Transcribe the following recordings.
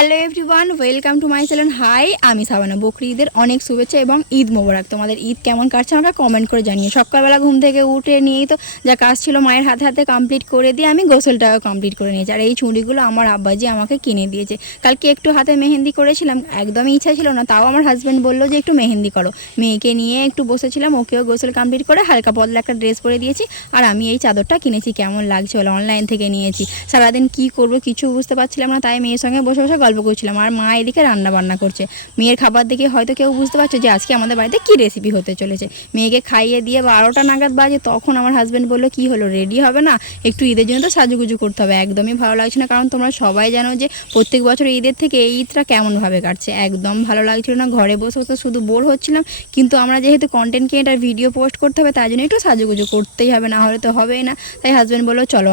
Hello everyone, welcome to my channel. Hi, আমি সাবানা। বকরি ঈদের অনেক শুভেচ্ছা এবং ঈদ মোবারক। তোমাদের ঈদ কেমন কাটছে আমাকে কমেন্ট করে জানিয়ে। সকালবেলা ঘুম থেকে উঠে নিয়েই তো যা কাজ ছিল মায়ের হাতে হাতে কমপ্লিট করে দিয়ে আমি গোসলটাও কমপ্লিট করে নিয়েছি। আর এই চুড়িগুলো আমার আব্বাজি আমাকে কিনে দিয়েছে। কালকে একটু হাতে মেহেন্দি করেছিলাম, একদমই ইচ্ছা ছিল না, তাও আমার হাজব্যান্ড বললো যে একটু মেহেন্দি করো। মেয়েকে নিয়ে একটু বসেছিলাম, ওকেও গোসল কমপ্লিট করে হালকা পাতলা একটা ড্রেস পরে দিয়েছি। আর আমি এই চাদরটা কিনেছি, কেমন লাগছে বলে, অনলাইন থেকে নিয়েছি। সারাদিন কি করব কিছু বুঝতে পারছিলাম না, তাই মেয়ের সঙ্গে বসে বসে গল্প করছিলাম। আর মা এদিকে রান্না বান্না করছে। মেয়ের খাবার দেখে হয়তো কেউ বুঝতে পারছে যে আজকে আমাদের বাড়িতে কী রেসিপি হতে চলেছে। মেয়েকে খাইয়ে দিয়ে 12টা নাগাদ বাজে, তখন আমার হাজব্যান্ড বললো কি হলো, রেডি হবে না? একটু ঈদের জন্য তো সাজুগুজু করতে হবে। একদমই ভালো লাগছে না, কারণ তোমরা সবাই জানো যে প্রত্যেক বছর ঈদের থেকে এই ঈদটা কেমনভাবে কাটছে। একদম ভালো লাগছিল না, ঘরে বসে বসে শুধু বোর হচ্ছিলাম। কিন্তু আমরা যেহেতু কন্টেন্ট ক্রিয়েটার, ভিডিও পোস্ট করতে হবে, তাই জন্য একটু সাজুগুজু করতেই হবে, না হলে তো হবেই না। তাই হাজব্যান্ড বললো চলো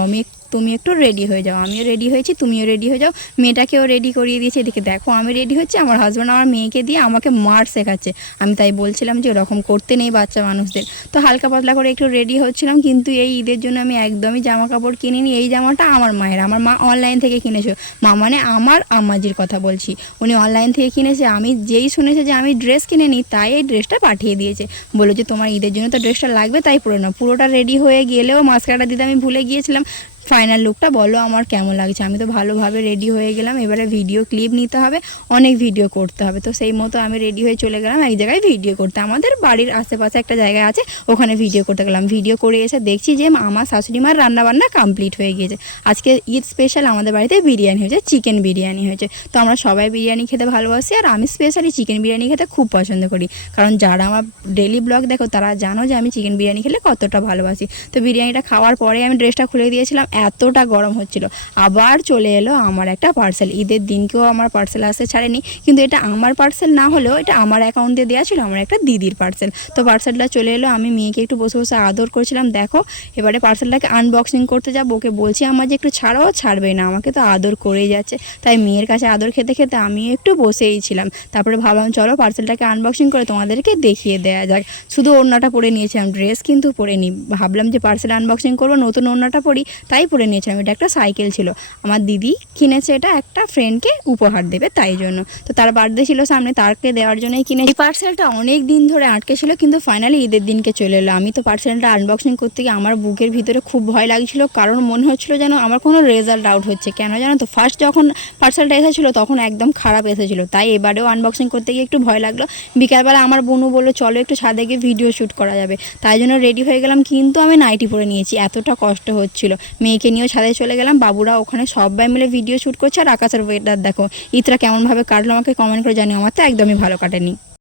তুমি একটু রেডি হয়ে যাও। আমিও রেডি হয়েছি, তুমিও রেডি হয়ে যাও। মেয়েটাকেও রেডি করিয়ে দিয়েছি। এদিকে দেখো আমি রেডি হচ্ছি, আমার হাজব্যান্ড আমার মেয়েকে দিয়ে আমাকে মার শেখাচ্ছে। আমি তাই বলছিলাম যে ওরকম করতে নেই বাচ্চা মানুষদের। তো হালকা পাতলা করে একটু রেডি হচ্ছিলাম। কিন্তু এই ঈদের জন্য আমি একদমই জামা কাপড় কিনিনি। এই জামাটা আমার মায়ের, আমার মা অনলাইন থেকে কিনেছে। মা মানে আমার আম্মাজির কথা বলছি, উনি অনলাইন থেকে কিনেছে। আমি যেই শুনেছে যে আমি ড্রেস কিনে নিই, তাই এই ড্রেসটা পাঠিয়ে দিয়েছে। বললো যে তোমার ঈদের জন্য তো ড্রেসটা লাগবে, তাই পরে নাও। পুরোটা রেডি হয়ে গেলেও মাস্কারাটা দিতে আমি ভুলে গিয়েছিলাম। ফাইনাল লুকটা বলো আমার কেমন লাগছে। আমি তো ভালোভাবে রেডি হয়ে গেলাম। এবারে ভিডিও ক্লিপ নিতে হবে, অনেক ভিডিও করতে হবে। তো সেই মতো আমি রেডি হয়ে চলে গেলাম এক জায়গায় ভিডিও করতে। আমাদের বাড়ির আশেপাশে একটা জায়গা আছে, ওখানে ভিডিও করতে গেলাম। ভিডিও করে এসে দেখছি যে আমার শাশুড়ি মার রান্নাবান্না কমপ্লিট হয়ে গিয়েছে। আজকে ঈদ স্পেশাল আমাদের বাড়িতে বিরিয়ানি হয়েছে, চিকেন বিরিয়ানি হয়েছে। তো আমরা সবাই বিরিয়ানি খেতে ভালোবাসি, আর আমি স্পেশালি চিকেন বিরিয়ানি খেতে খুব পছন্দ করি। কারণ যারা আমার ডেলি ব্লগ দেখো তারা জানো যে আমি চিকেন বিরিয়ানি খেলে কতটা ভালোবাসি। তো বিরিয়ানিটা খাওয়ার পরে আমি ড্রেসটা খুলে দিয়েছিলাম, এতটা গরম হচ্ছিল। আবার চলে এলো আমার একটা পার্সেল। ঈদের দিনকেও আমার পার্সেল আসতে ছাড়েনি, কিন্তু এটা আমার পার্সেল না হলেও এটা আমার অ্যাকাউন্টে দেওয়া ছিল, আমার একটা দিদির পার্সেল। তো পার্সেলটা চলে এলো, আমি মেয়েকে একটু বসে বসে আদর করছিলাম। দেখো এবারে পার্সেলটাকে আনবক্সিং করতে যাবো, ওকে বলছি আমার যে একটু ছাড়াও, ছাড়বেই না, আমাকে তো আদর করেই যাচ্ছে। তাই মেয়ের কাছে আদর খেতে খেতে আমি একটু বসেই ছিলাম। তারপরে ভাবলাম চলো পার্সেলটাকে আনবক্সিং করে তোমাদেরকে দেখিয়ে দেওয়া যাক। শুধু ওড়নাটা পরে নিয়েছিলাম, ড্রেস কিন্তু পরে নি। ভাবলাম যে পার্সেল আনবক্সিং করবো, নতুন ওড়নাটা পরি, তাই পরে নিয়েছিলাম। এটা একটা সাইকেল ছিল, আমার দিদি কিনেছে, এটা একটা ফ্রেন্ডকে উপহার দেবে তাই জন্য। তো তার বার্থডে ছিল সামনে, তারকে দেওয়ার জন্যই কিনে। এই পার্সেলটা অনেক দিন ধরে আটকে ছিল, কিন্তু ফাইনালি ঈদের দিনকে চলে এলো। আমি তো পার্সেলটা আনবক্সিং করতে গিয়ে আমার বুকের ভিতরে খুব ভয় লাগছিল, কারণ মনে হচ্ছিল যেন আমার কোনো রেজাল্ট আউট হচ্ছে। কেন জানো তো, ফার্স্ট যখন পার্সেলটা এসেছিলো তখন একদম খারাপ এসেছিলো, তাই এবারেও আনবক্সিং করতে গিয়ে একটু ভয় লাগলো। বিকালবেলা আমার বোনু বললো চলো একটু ছাদে গিয়ে ভিডিও শ্যুট করা যাবে, তাই জন্য রেডি হয়ে গেলাম। কিন্তু আমি নাইটি পরে নিয়েছি, এতটা কষ্ট হচ্ছিল। মেয়েকে নিয়েও ছাদে চলে গেলাম, বাবুরা ওখানে সবাই মিলে ভিডিও শ্যুট করছে। আর আকাশের ওয়েদার দেখো, ঈদটা কেমনভাবে কাটলো আমাকে কমেন্ট করে জানিও। আমার তো একদমই ভালো কাটেনি।